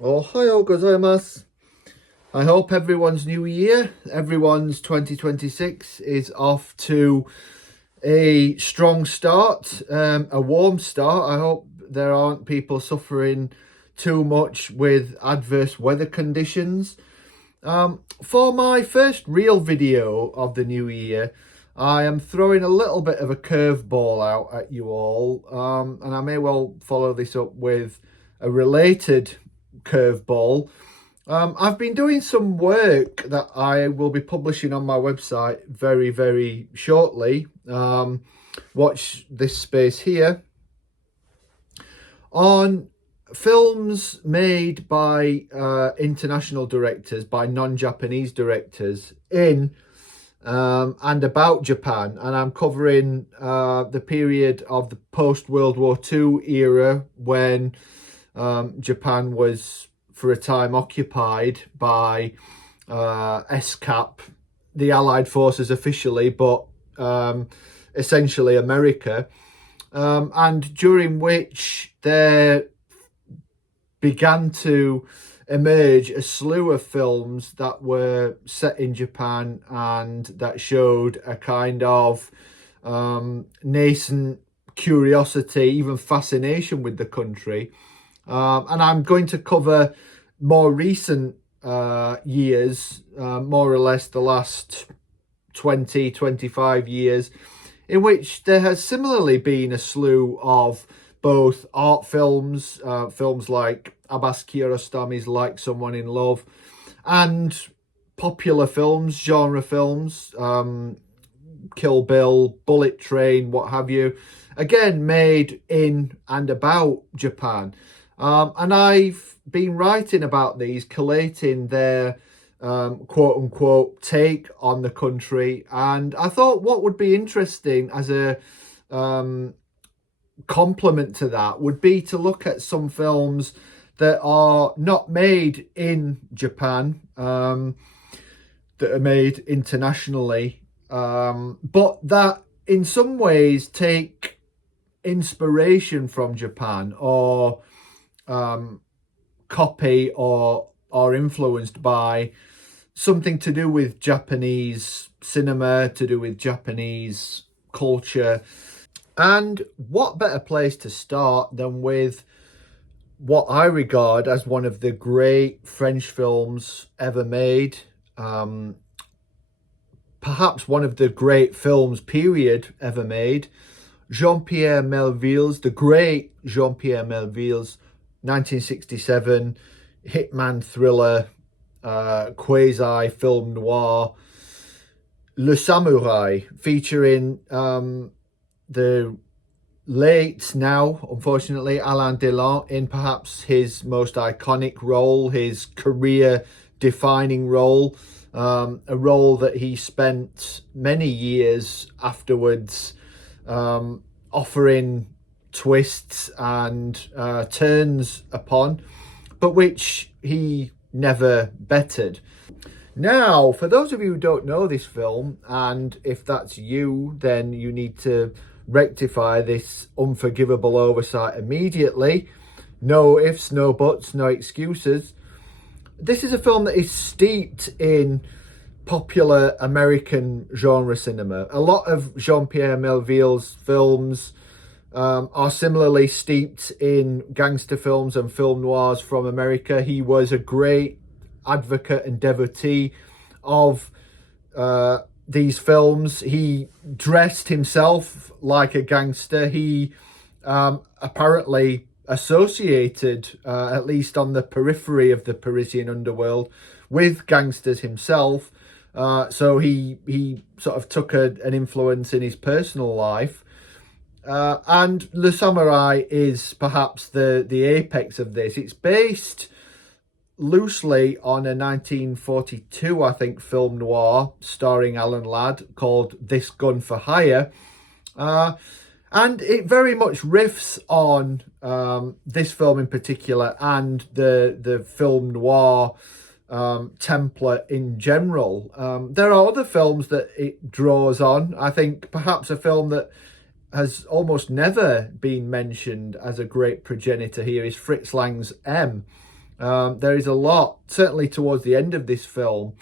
Ohayou gozaimasu. I hope everyone's new year, everyone's 2026 is off to a strong start, a warm start. I hope there aren't people suffering too much with adverse weather conditions. For my first real video of the new year, I am throwing a little bit of a curveball out at you all, and I may well follow this up with a related curveball. I've been doing some work that I will be publishing on my website very, very shortly. Watch this space here. On films made by international directors, by non-Japanese directors in and about Japan. And I'm covering the period of the post-World War II era when Japan was for a time occupied by SCAP, the Allied forces officially, but essentially America, and during which there began to emerge a slew of films that were set in Japan and that showed a kind of nascent curiosity, even fascination with the country. And I'm going to cover more recent years, more or less the last 20, 25 years, in which there has similarly been a slew of both art films, films like Abbas Kiarostami's Like Someone in Love, and popular films, genre films, Kill Bill, Bullet Train, what have you, again made in and about Japan. And I've been writing about these, collating their quote-unquote take on the country. And I thought what would be interesting as a complement to that would be to look at some films that are not made in Japan, that are made internationally, but that in some ways take inspiration from Japan or copy or are influenced by something to do with Japanese cinema, to do with Japanese culture. And what better place to start than with what I regard as one of the great French films ever made, perhaps one of the great films period ever made, Jean-Pierre Melville's, the great Jean-Pierre Melville's 1967 hitman thriller, quasi film noir, Le Samourai, featuring the late, now unfortunately, Alain Delon in perhaps his most iconic role, his career defining role, a role that he spent many years afterwards offering twists and turns upon, but which he never bettered. Now, for those of you who don't know this film, and if that's you, then you need to rectify this unforgivable oversight immediately. No ifs, no buts, no excuses. This is a film that is steeped in popular American genre cinema. A lot of Jean-Pierre Melville's films are similarly steeped in gangster films and film noirs from America. He was a great advocate and devotee of these films. He dressed himself like a gangster. He apparently associated, at least on the periphery of the Parisian underworld, with gangsters himself. So he sort of took an influence in his personal life. And Le Samurai is perhaps the apex of this. It's based loosely on a 1942, I think, film noir starring Alan Ladd called This Gun for Hire. And it very much riffs on this film in particular and the film noir template in general. There are other films that it draws on. I think perhaps a film that has almost never been mentioned as a great progenitor here is Fritz Lang's M. There is a lot, certainly towards the end of this film,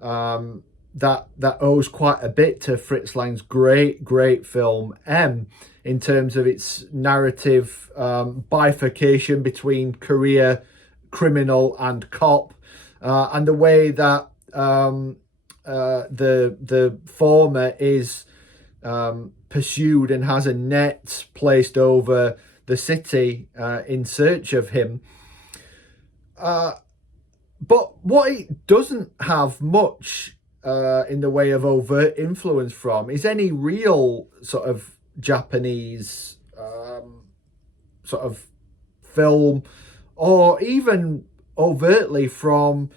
that owes quite a bit to Fritz Lang's great film M, in terms of its narrative bifurcation between career criminal and cop, and the way that the former is pursued and has a net placed over the city in search of him. But what it doesn't have much in the way of overt influence from is any real sort of Japanese sort of film, or even overtly from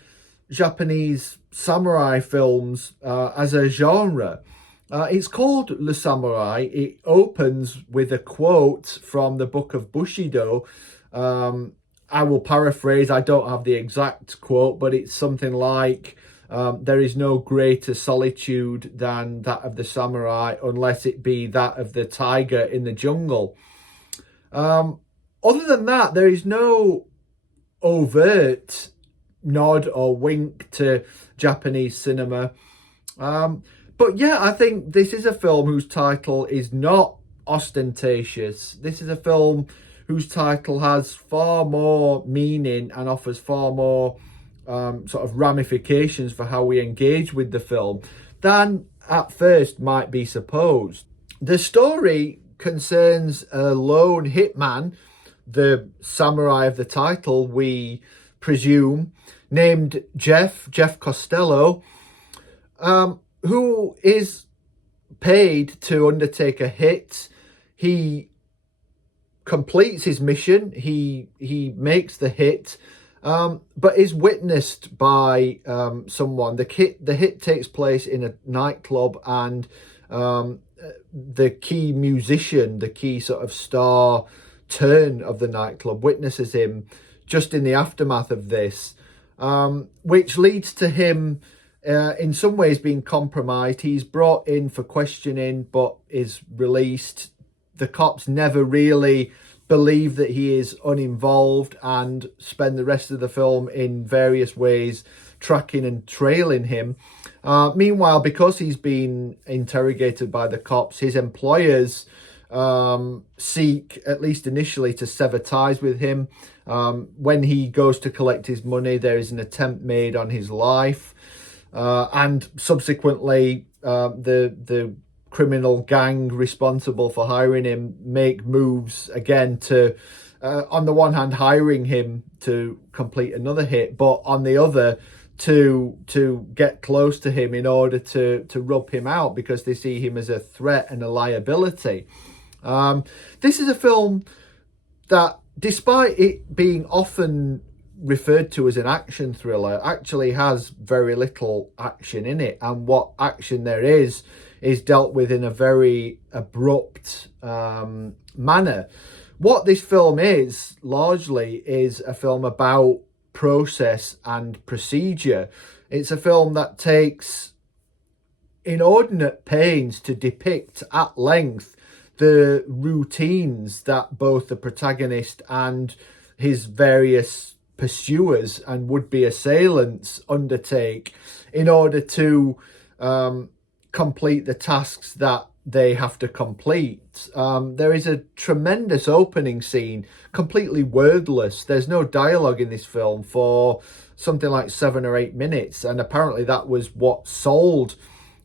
Japanese samurai films as a genre. It's called Le Samurai. It opens with a quote from the Book of Bushido. I will paraphrase, I don't have the exact quote, but it's something like, there is no greater solitude than that of the samurai, unless it be that of the tiger in the jungle. Other than that, there is no overt nod or wink to Japanese cinema. But yeah, I think this is a film whose title is not ostentatious. This is a film whose title has far more meaning and offers far more sort of ramifications for how we engage with the film than at first might be supposed. The story concerns a lone hitman, the samurai of the title, we presume, named Jeff Costello, who is paid to undertake a hit. He completes his mission, he makes the hit, but is witnessed by someone. The hit takes place in a nightclub, and the key musician, the key sort of star turn of the nightclub, witnesses him just in the aftermath of this, which leads to him in some ways being compromised. He's brought in for questioning but is released. The cops never really believe that he is uninvolved and spend the rest of the film in various ways tracking and trailing him. Meanwhile, because he's been interrogated by the cops, his employers seek, at least initially, to sever ties with him. When he goes to collect his money, there is an attempt made on his life, and subsequently the criminal gang responsible for hiring him make moves again to, on the one hand, hiring him to complete another hit, but on the other, to get close to him in order to rub him out, because they see him as a threat and a liability. This is a film that, despite it being often referred to as an action thriller, actually has very little action in it, and what action there is dealt with in a very abrupt manner. What this film is, largely, is a film about process and procedure. It's a film that takes inordinate pains to depict at length the routines that both the protagonist and his various pursuers and would-be assailants undertake in order to complete the tasks that they have to complete. There is a tremendous opening scene, completely wordless. There's no dialogue in this film for something like 7 or 8 minutes, and apparently that was what sold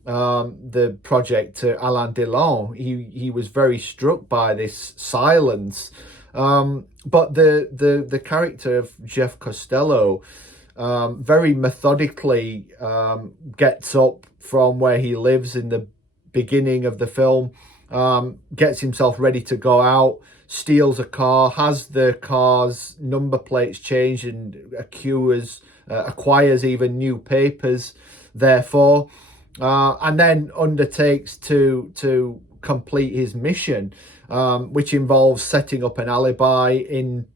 the project to Alain Delon. He was very struck by this silence. But the character of Jeff Costello very methodically gets up from where he lives in the beginning of the film, gets himself ready to go out, steals a car, has the car's number plates changed, and acquires even new papers therefore, and then undertakes to complete his mission, which involves setting up an alibi in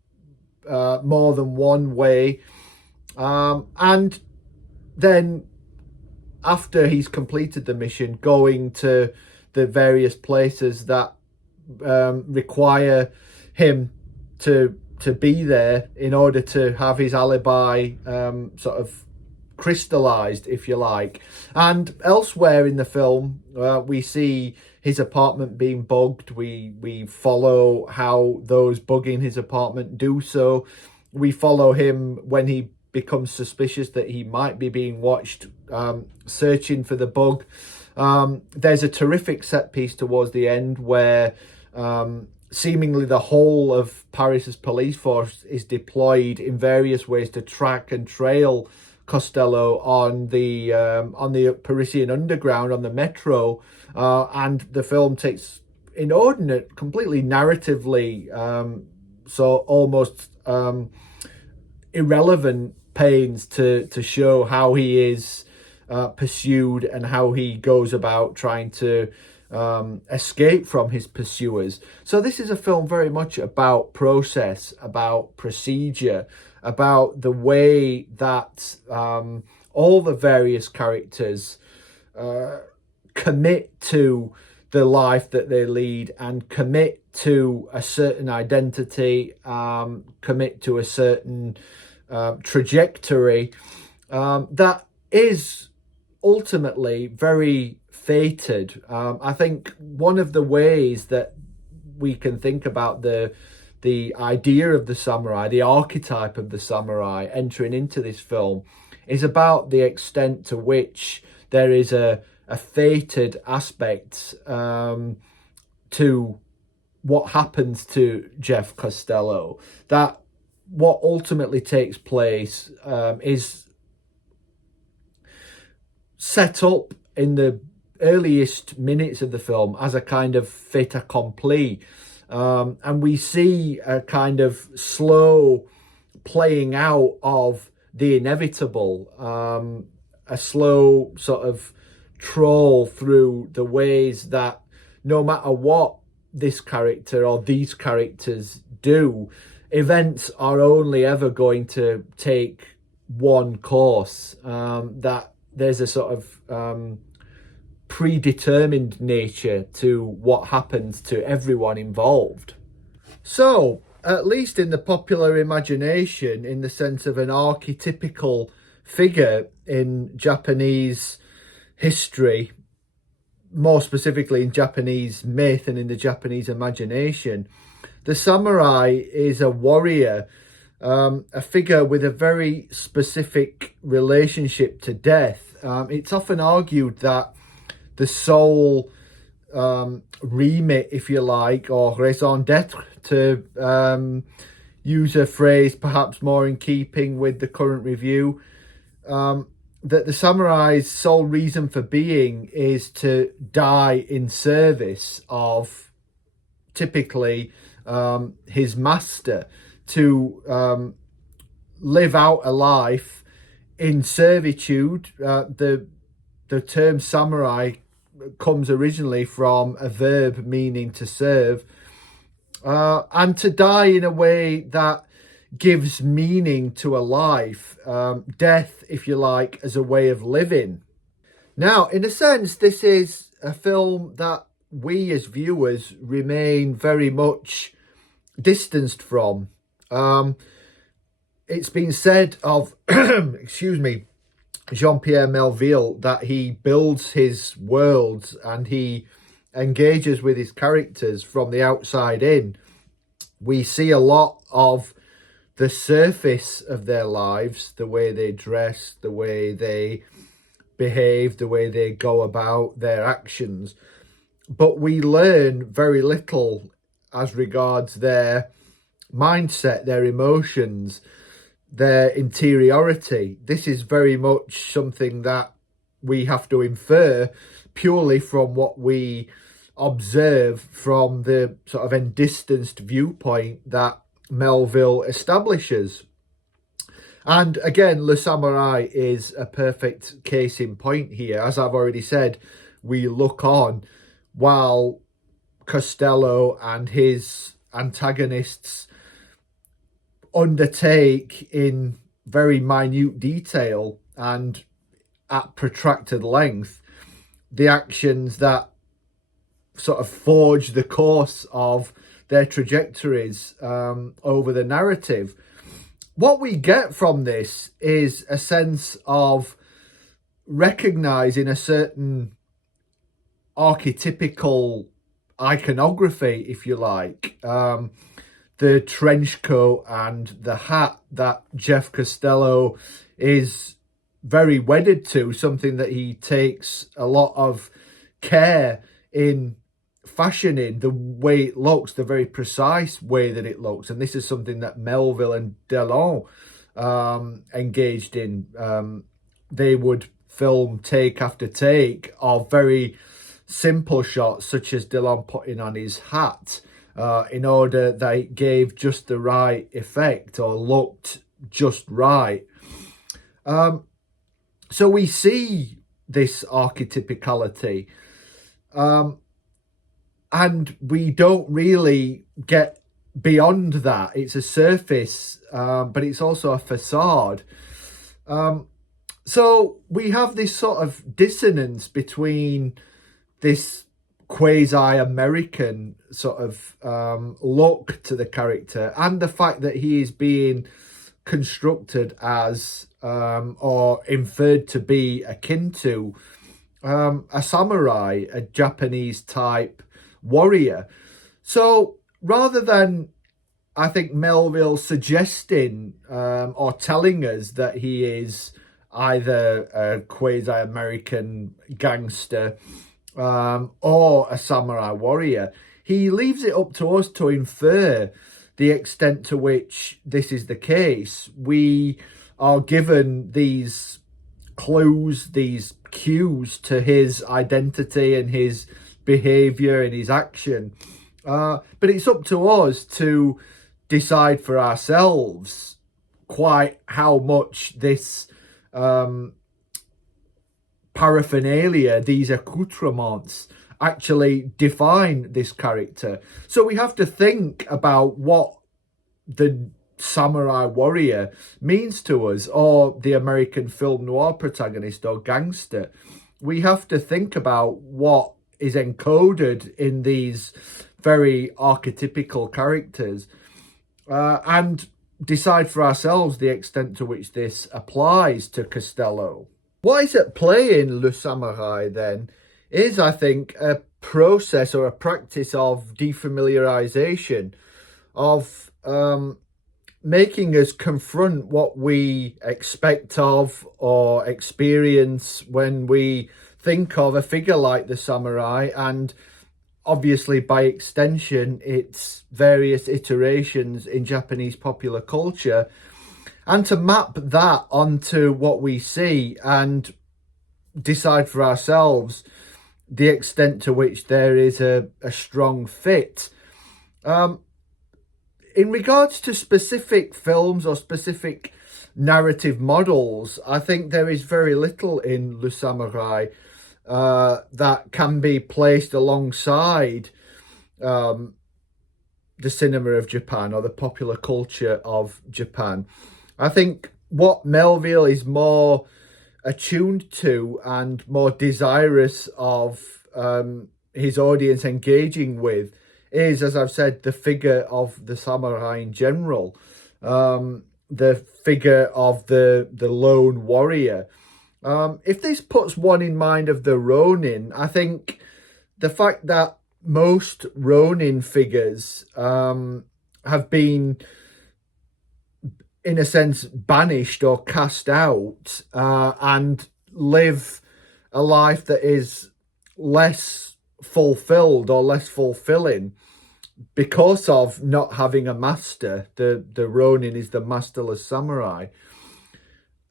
more than one way, and then, after he's completed the mission, going to the various places that require him to to be there in order to have his alibi sort of crystallized, if you like. And elsewhere in the film, we see his apartment being bugged. We follow how those bugging his apartment do so. We follow him when he becomes suspicious that he might be being watched, searching for the bug. There's a terrific set piece towards the end where seemingly the whole of Paris's police force is deployed in various ways to track and trail Costello on the Parisian underground, on the metro, and the film takes inordinate, completely narratively, so almost irrelevant pains to show how he is pursued and how he goes about trying to escape from his pursuers. So this is a film very much about process, about procedure, about the way that all the various characters commit to the life that they lead and commit to a certain identity, commit to a certain trajectory that is ultimately very fated. I think one of the ways that we can think about the idea of the samurai, the archetype of the samurai entering into this film, is about the extent to which there is a fated aspect to what happens to Jeff Costello. That what ultimately takes place is set up in the earliest minutes of the film as a kind of fait accompli. And we see a kind of slow playing out of the inevitable, a slow sort of trawl through the ways that no matter what this character or these characters do, events are only ever going to take one course, that there's a sort of predetermined nature to what happens to everyone involved. So, at least in the popular imagination, in the sense of an archetypical figure in Japanese history, more specifically in Japanese myth and in the Japanese imagination, the samurai is a warrior, a figure with a very specific relationship to death. It's often argued that the sole remit, if you like, or raison d'etre, to use a phrase perhaps more in keeping with the current review, that the samurai's sole reason for being is to die in service of typically his master, to live out a life in servitude. The term samurai comes originally from a verb meaning to serve, and to die in a way that gives meaning to a life, death, if you like, as a way of living. Now, in a sense, this is a film that we as viewers remain very much distanced from. It's been said of, excuse me, Jean-Pierre Melville, that he builds his worlds and he engages with his characters from the outside in. We see a lot of the surface of their lives, the way they dress, the way they behave, the way they go about their actions. But we learn very little as regards their mindset, their emotions, their interiority. This is very much something that we have to infer purely from what we observe from the sort of endistanced viewpoint that Melville establishes. And again, Le Samurai is a perfect case in point here. As I've already said, we look on while Costello and his antagonists undertake in very minute detail and at protracted length the actions that sort of forge the course of their trajectories over the narrative. What we get from this is a sense of recognizing a certain archetypical iconography, if you like. The trench coat and the hat that Jeff Costello is very wedded to, something that he takes a lot of care in fashioning, the way it looks, the very precise way that it looks. And this is something that Melville and Delon engaged in. They would film take after take of very simple shots, such as Delon putting on his hat, in order that it gave just the right effect or looked just right. So we see this archetypicality, and we don't really get beyond that. It's a surface, but it's also a facade. So we have this sort of dissonance between this quasi-American sort of look to the character and the fact that he is being constructed as or inferred to be akin to a samurai, a Japanese type warrior. So rather than, I think, Melville suggesting or telling us that he is either a quasi-American gangster or a samurai warrior, he leaves it up to us to infer the extent to which this is the case. We are given these clues, these cues to his identity and his behaviour and his action. But it's up to us to decide for ourselves quite how much this paraphernalia, these accoutrements, actually define this character. So we have to think about what the samurai warrior means to us, or the American film noir protagonist or gangster. We have to think about what is encoded in these very archetypical characters, and decide for ourselves the extent to which this applies to Costello. What is at play in Le Samourai then is, I think, a process or a practice of defamiliarization, of making us confront what we expect of or experience when we think of a figure like the samurai, and obviously by extension its various iterations in Japanese popular culture, and to map that onto what we see and decide for ourselves the extent to which there is a strong fit. In regards to specific films or specific narrative models, I think there is very little in Le Samourai that can be placed alongside the cinema of Japan or the popular culture of Japan. I think what Melville is more attuned to and more desirous of his audience engaging with is, as I've said, the figure of the samurai in general, the figure of the lone warrior. If this puts one in mind of the Ronin, I think the fact that most Ronin figures have been, in a sense, banished or cast out and live a life that is less fulfilled or less fulfilling because of not having a master. The Ronin is the masterless samurai.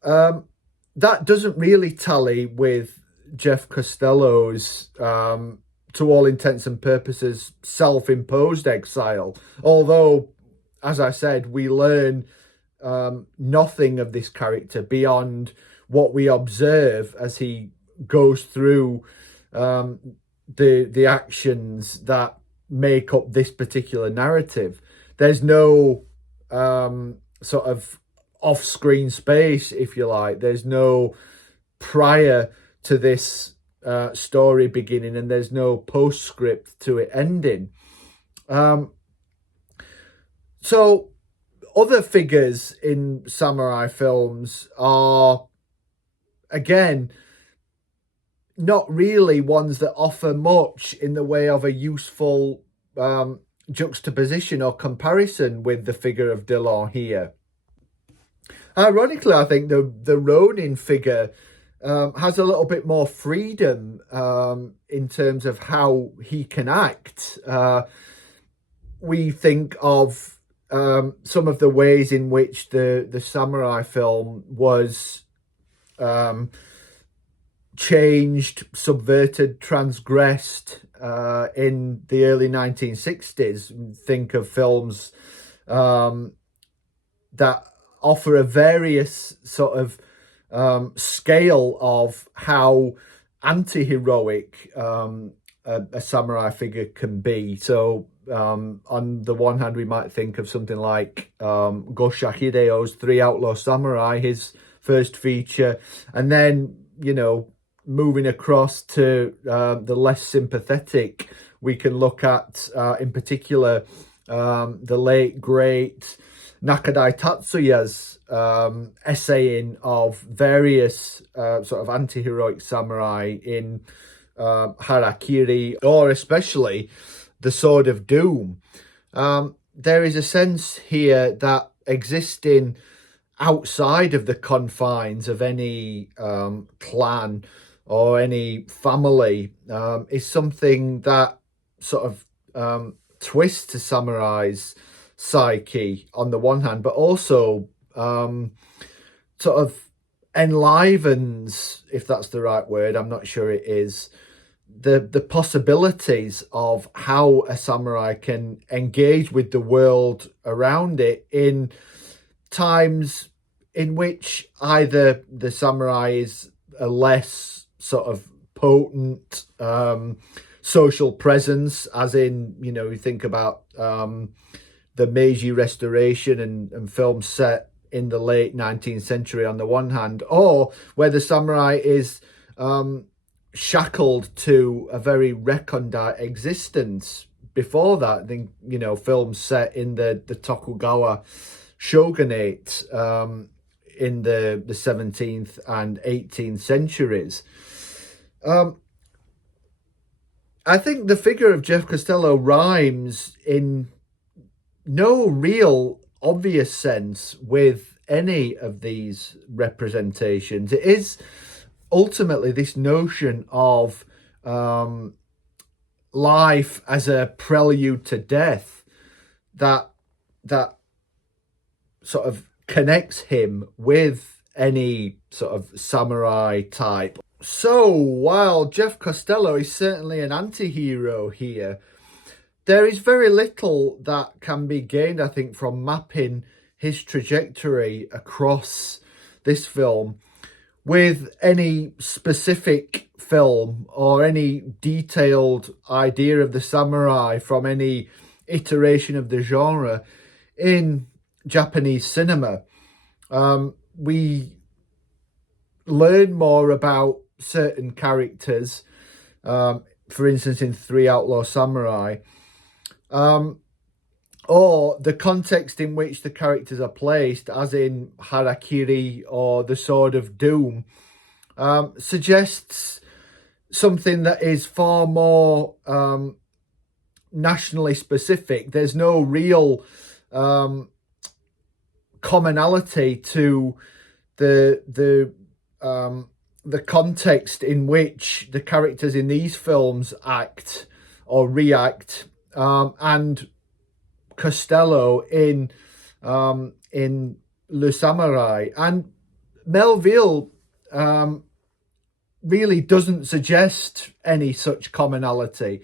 That doesn't really tally with Jeff Costello's, to all intents and purposes, self-imposed exile. Although, as I said, we learn nothing of this character beyond what we observe as he goes through the actions that make up this particular narrative. There's no sort of off-screen space, if you like. There's no prior to this story beginning, and there's no postscript to it ending. So other figures in samurai films are, again, not really ones that offer much in the way of a useful juxtaposition or comparison with the figure of Delon here. Ironically, I think the Ronin figure has a little bit more freedom in terms of how he can act. We think of some of the ways in which the samurai film was changed, subverted, transgressed in the early 1960s. Think of films that offer a various sort of scale of how anti-heroic a samurai figure can be. So on the one hand, we might think of something like Gosha Hideo's Three Outlaw Samurai, his first feature, and then, you know, moving across to the less sympathetic, we can look at, in particular, the late, great Nakadai Tatsuya's essaying of various sort of anti-heroic samurai in Harakiri, or especially The Sword of Doom. There is a sense here that existing outside of the confines of any clan or any family is something that sort of twists a samurai's psyche on the one hand, but also sort of enlivens, if that's the right word, I'm not sure it is, the possibilities of how a samurai can engage with the world around it in times in which either the samurai is a less sort of potent social presence, as in, you know, you think about the Meiji Restoration and films set in the late 19th century on the one hand, or where the samurai is shackled to a very recondite existence before that. I think, you know, films set in the Tokugawa shogunate in the 17th and 18th centuries. I think the figure of Jeff Costello rhymes in no real obvious sense with any of these representations. It is ultimately this notion of life as a prelude to death that sort of connects him with any sort of samurai type. So while Jeff Costello is certainly an anti-hero here, there is very little that can be gained, I think, from mapping his trajectory across this film with any specific film or any detailed idea of the samurai from any iteration of the genre in Japanese cinema. We learn more about certain characters, for instance, in Three Outlaw Samurai, or the context in which the characters are placed, as in Harakiri or The Sword of Doom, suggests something that is far more nationally specific. There's no real commonality to the context in which the characters in these films act or react, and Costello in Le Samurai. And Melville really doesn't suggest any such commonality.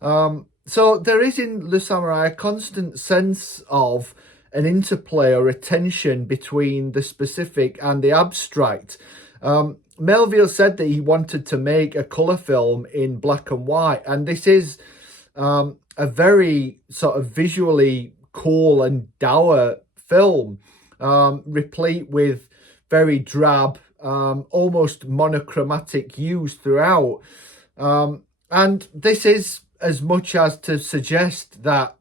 So there is in Le Samurai a constant sense of an interplay or a tension between the specific and the abstract. Melville said that he wanted to make a colour film in black and white, and this is a very sort of visually cool and dour film, replete with very drab, almost monochromatic hues throughout. And this is as much as to suggest that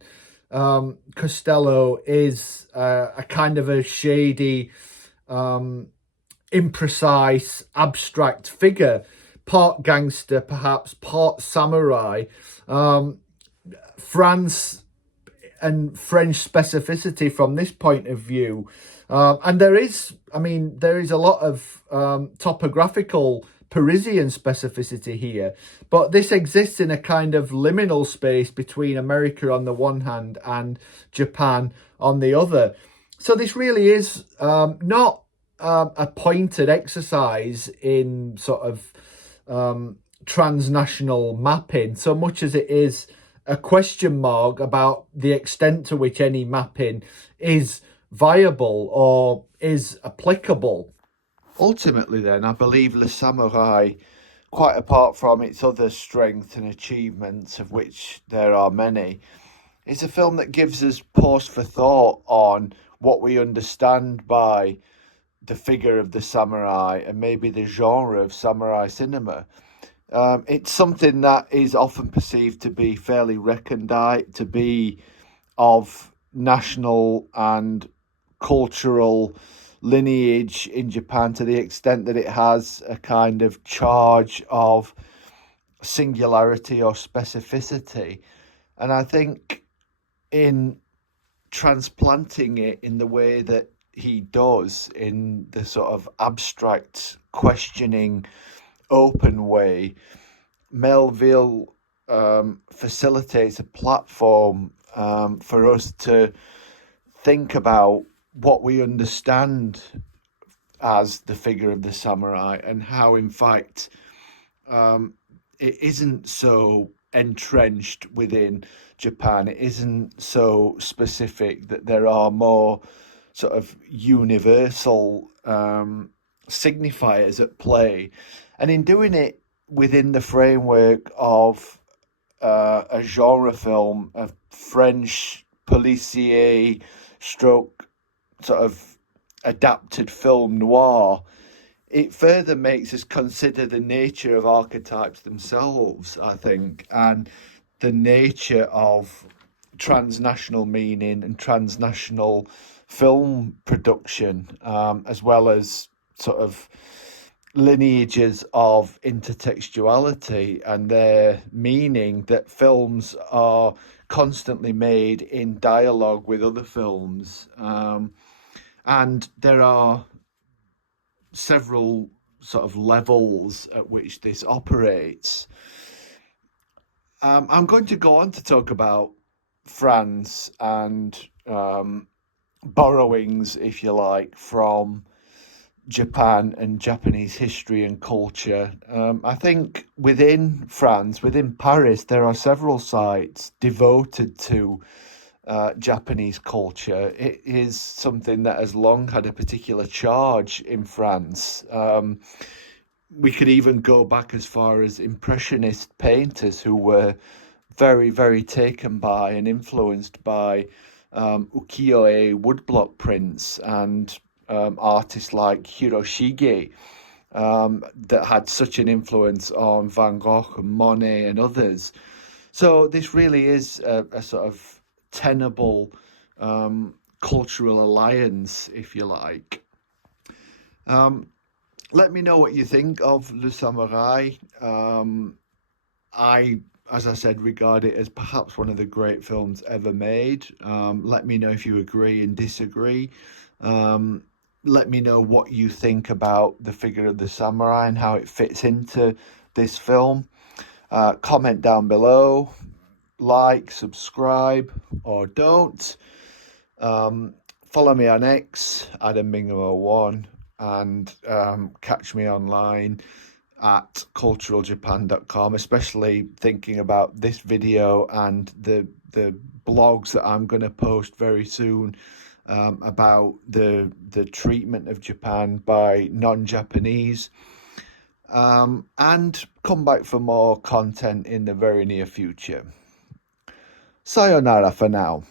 Costello is a kind of a shady, imprecise, abstract figure, part gangster, perhaps part samurai. France and French specificity from this point of view. And there is a lot of topographical Parisian specificity here, but this exists in a kind of liminal space between America on the one hand and Japan on the other. So this really is not a pointed exercise in sort of transnational mapping so much as it is a question mark about the extent to which any mapping is viable or is applicable. Ultimately, then, I believe Le Samourai, quite apart from its other strengths and achievements, of which there are many, is a film that gives us pause for thought on what we understand by the figure of the samurai and maybe the genre of samurai cinema. It's something that is often perceived to be fairly recondite, to be of national and cultural lineage in Japan, to the extent that it has a kind of charge of singularity or specificity. And I think in transplanting it in the way that he does, in the sort of abstract, questioning, open way, Melville facilitates a platform for us to think about what we understand as the figure of the samurai, and how, in fact, it isn't so entrenched within Japan. It isn't so specific, that there are more sort of universal signifiers at play. And in doing it within the framework of a genre film, a French policier stroke sort of adapted film noir, it further makes us consider the nature of archetypes themselves, I think, and the nature of transnational meaning and transnational film production, as well as sort of lineages of intertextuality and their meaning, that films are constantly made in dialogue with other films. And there are several sort of levels at which this operates. I'm going to go on to talk about France and borrowings, if you like, from Japan and Japanese history and culture. I think within France, within Paris, there are several sites devoted to Japanese culture. It is something that has long had a particular charge in France. We could even go back as far as Impressionist painters who were very, very taken by and influenced by ukiyo-e woodblock prints, and artists like Hiroshige that had such an influence on Van Gogh and Monet and others. So this really is a sort of tenable cultural alliance, if you like. Let me know what you think of Le Samourai. I, as I said, regard it as perhaps one of the great films ever made. Let me know if you agree and disagree. Let me know what you think about the figure of the samurai and how it fits into this film. Comment down below. Like, subscribe, or don't. Follow me on X, AdamBingham01, and catch me online at culturaljapan.com, especially thinking about this video and the blogs that I'm going to post very soon about the treatment of Japan by non-Japanese. And come back for more content in the very near future. Sayonara for now.